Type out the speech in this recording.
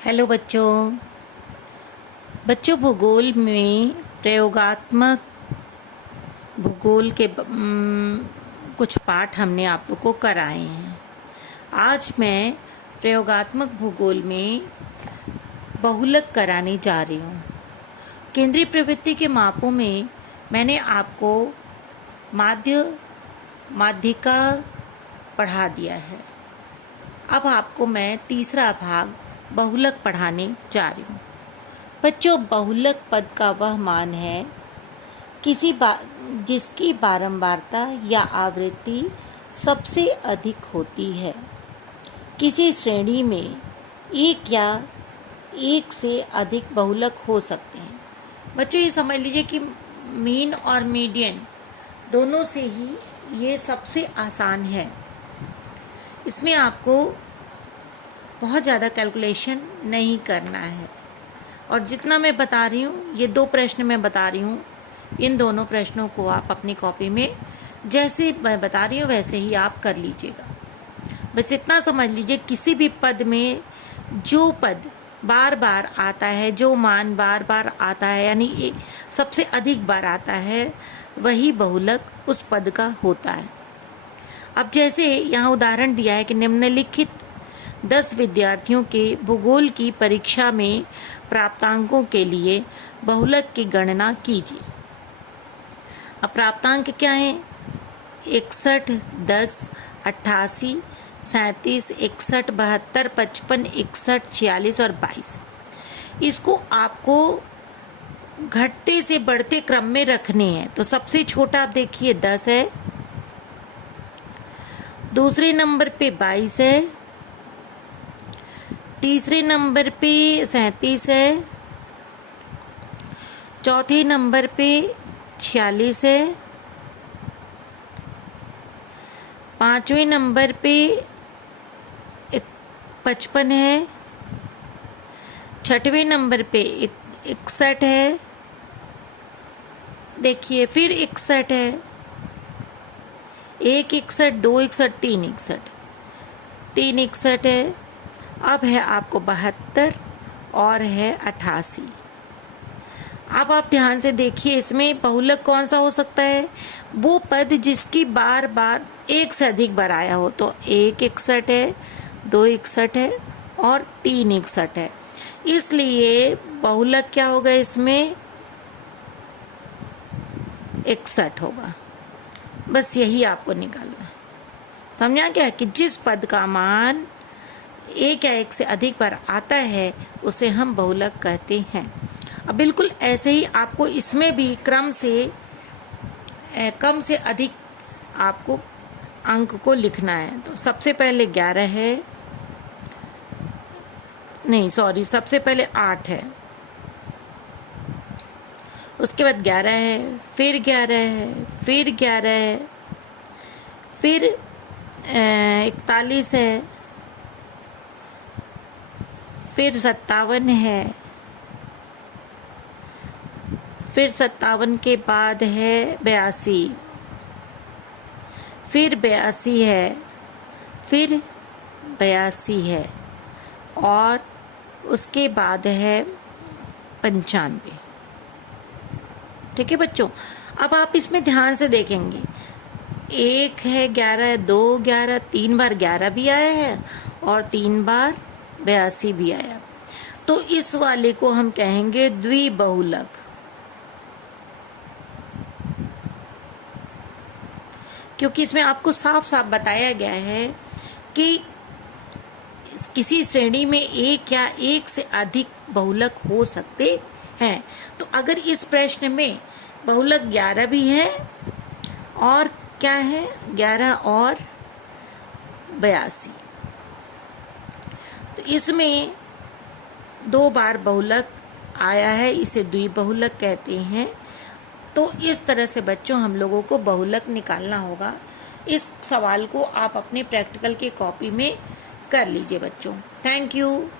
Hello बच्चों। भूगोल में प्रयोगात्मक भूगोल के कुछ पाठ हमने आप लोग को कराए हैं। आज मैं प्रयोगात्मक भूगोल में बहुलक कराने जा रही हूँ। केंद्रीय प्रवृत्ति के मापों में मैंने आपको माध्यिका पढ़ा दिया है। अब आपको मैं तीसरा भाग बहुलक पढ़ाने जा रही हूँ। बच्चों, बहुलक पद का वह मान है जिसकी बारंबारता या आवृत्ति सबसे अधिक होती है। किसी श्रेणी में एक या एक से अधिक बहुलक हो सकते हैं। बच्चों, ये समझ लीजिए कि मीन और मीडियन दोनों से ही ये सबसे आसान है। इसमें आपको बहुत ज़्यादा कैलकुलेशन नहीं करना है, और जितना मैं बता रही हूँ, ये 2 प्रश्न मैं बता रही हूँ, इन दोनों प्रश्नों को आप अपनी कॉपी में जैसे मैं बता रही हूँ वैसे ही आप कर लीजिएगा। बस इतना समझ लीजिए, किसी भी पद में जो पद बार बार आता है, जो मान बार बार आता है, यानी सबसे अधिक बार आता है, वही बहुलक उस पद का होता है। अब जैसे यहाँ उदाहरण दिया है कि निम्नलिखित 10 विद्यार्थियों के भूगोल की परीक्षा में प्राप्तांकों के लिए बहुलक की गणना कीजिए। अब प्राप्तांक क्या हैं? 61, 10, 88, 37, 61, 72, 55, 61, 46 और 22। इसको आपको घटते से बढ़ते क्रम में रखने हैं। तो सबसे छोटा आप देखिए 10 है, दूसरे नंबर पे 22 है, तीसरे नंबर पे 37 है, चौथे नंबर पे 46 है, पांचवें नंबर पे 55 है, छठवें नंबर पे 61 है, देखिए फिर 61 है, 1 61, 2 61, 3 61, 3 61 है। अब है आपको 72 और है 88। अब आप ध्यान से देखिए, इसमें बहुलक कौन सा हो सकता है? वो पद जिसकी बार बार एक से अधिक बार आया हो। तो 1 61 है, 2 61 है और 3 61 है। इसलिए बहुलक क्या होगा? इसमें 61 होगा। बस यही आपको निकालना है। समझा क्या? कि जिस पद का मान एक या एक से अधिक बार आता है उसे हम बहुलक कहते हैं। अब बिल्कुल ऐसे ही आपको इसमें भी क्रम से कम से अधिक आपको अंक को लिखना है। तो सबसे पहले 11 है, नहीं सॉरी, सबसे पहले 8 है, उसके बाद 11 है, फिर 11 है, फिर 11 है, फिर 41 है, फिर 57 है, फिर 57 के बाद है 82, फिर 82 है, फिर 82 है, और उसके बाद है 95। ठीक है बच्चों? अब आप इसमें ध्यान से देखेंगे, 1 है, 11 है, 2 11, 3 बार 11 भी आया है और 3 बार 82 भी आया। तो इस वाले को हम कहेंगे द्विबहुलक। क्योंकि इसमें आपको साफ साफ बताया गया है कि किसी श्रेणी में एक या एक से अधिक बहुलक हो सकते हैं। तो अगर इस प्रश्न में बहुलक 11 भी है और क्या है, 11 और 82, तो इसमें 2 बार बहुलक आया है, इसे द्विबहुलक कहते हैं। तो इस तरह से बच्चों हम लोगों को बहुलक निकालना होगा। इस सवाल को आप अपने प्रैक्टिकल की कॉपी में कर लीजिए बच्चों। Thank you.